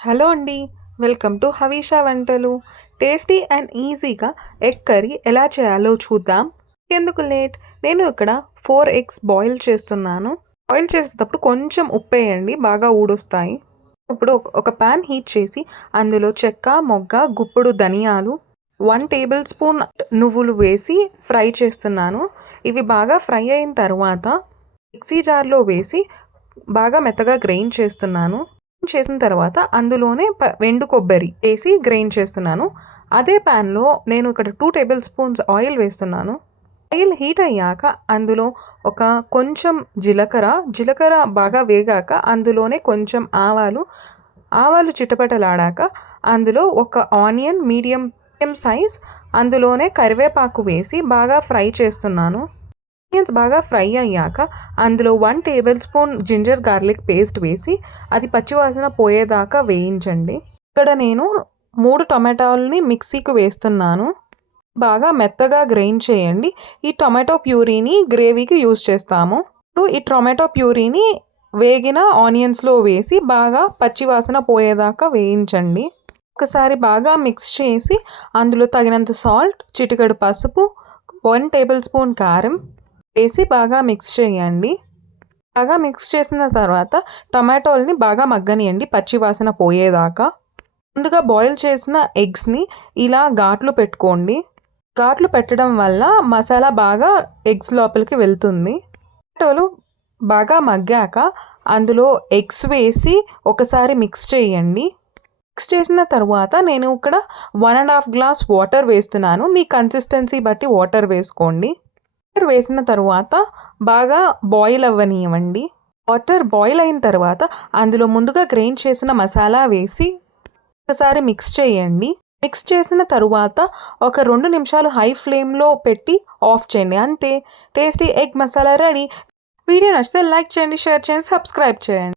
Hello అండి. Welcome to హవీషా వంటలు. Tasty and ఈజీగా ఎగ్ కర్రీ ఎలా చేయాలో చూద్దాం. ఎందుకు లేట్? నేను ఇక్కడ 4 ఎగ్స్ బాయిల్ చేస్తున్నాను. బాయిల్ చేసేటప్పుడు కొంచెం ఉప్పేయండి, బాగా ఊడొస్తాయి. ఇప్పుడు ఒక పాన్ హీట్ చేసి అందులో చెక్క, మొగ్గ, గుప్పుడు ధనియాలు, 1 టేబుల్ స్పూన్ నువ్వులు వేసి ఫ్రై చేస్తున్నాను. ఇవి బాగా ఫ్రై అయిన తర్వాత మిక్సీ జార్లో వేసి బాగా మెత్తగా గ్రైండ్ చేస్తున్నాను. చేసిన తర్వాత అందులోనే ఎండు కొబ్బరి వేసి గ్రైండ్ చేస్తున్నాను. అదే ప్యాన్లో నేను ఇక్కడ 2 టేబుల్ స్పూన్స్ ఆయిల్ వేస్తున్నాను. ఆయిల్ హీట్ అయ్యాక అందులో ఒక కొంచెం జీలకర్ర బాగా వేగాక అందులోనే కొంచెం ఆవాలు చిటపటలాడాక అందులో ఒక ఆనియన్ మీడియం సైజ్, అందులోనే కరివేపాకు వేసి బాగా ఫ్రై చేస్తున్నాను. ఆనియన్స్ బాగా ఫ్రై అయ్యాక అందులో 1 tablespoon ginger garlic paste వేసి అది పచ్చివాసన పోయేదాకా వేయించండి. ఇక్కడ నేను 3 టమాటాలని మిక్సీకి వేస్తున్నాను. బాగా మెత్తగా గ్రైండ్ చేయండి. ఈ టొమాటో ప్యూరీని గ్రేవీకి యూజ్ చేస్తాము. ఇప్పుడు ఈ టొమాటో ప్యూరీని వేగిన ఆనియన్స్లో వేసి బాగా పచ్చివాసన పోయేదాకా వేయించండి. ఒకసారి బాగా మిక్స్ చేసి అందులో తగినంత సాల్ట్, చిటికెడు పసుపు, 1 టేబుల్ స్పూన్ కారం వేసి బాగా మిక్స్ చేయండి. బాగా మిక్స్ చేసిన తర్వాత టమాటోల్ని బాగా మగ్గనియండి పచ్చివాసన పోయేదాకా. ముందుగా బాయిల్ చేసిన ఎగ్స్ని ఇలా ఘాట్లు పెట్టుకోండి. ఘాట్లు పెట్టడం వల్ల మసాలా బాగా ఎగ్స్ లోపలికి వెళ్తుంది. టమాటోలు బాగా మగ్గాక అందులో ఎగ్స్ వేసి ఒకసారి మిక్స్ చేయండి. మిక్స్ చేసిన తర్వాత నేను ఇక్కడ 1.5 గ్లాస్ వాటర్ వేస్తున్నాను. మీ కన్సిస్టెన్సీ బట్టి వాటర్ వేసుకోండి. వాటర్ వేసిన తర్వాత బాగా బాయిల్ అవ్వనివ్వండి. వాటర్ బాయిల్ అయిన తర్వాత అందులో ముందుగా గ్రైండ్ చేసిన మసాలా వేసి ఒకసారి మిక్స్ చేయండి. మిక్స్ చేసిన తరువాత ఒక 2 నిమిషాలు హై ఫ్లేమ్లో పెట్టి ఆఫ్ చేయండి. అంతే, tasty egg masala ready. Video నచ్చితే లైక్ చేయండి, షేర్ చేయండి, సబ్స్క్రైబ్ చేయండి.